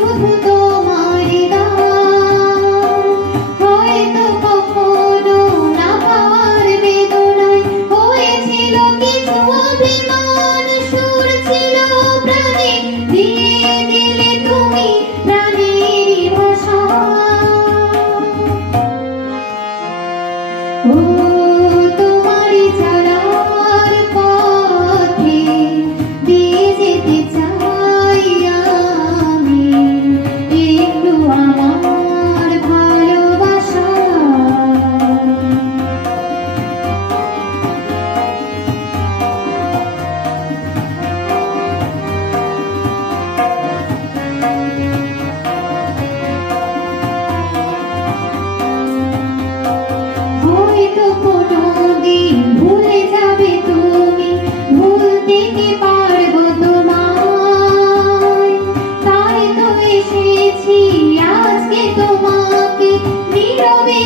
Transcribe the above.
শুধু তোমার দান। হয়তো কখনো না পাওয়ার বেদনায় হয়েছিল কিছু অভিমান, সুর ছিল প্রাণে, দিয়ে দিলে তুমি প্রাণেরই ভাষা। ও তোমারই চলার পথে দিয়ে যেতে চাই আমি একটু আমার ভালোবাসা। হয়তো কোনোদিন ভুলে যাবে তুমি, ভুলতে কি পারবো তোমায়? তাই তো এসেছি আজকে তোমাকে নীরবে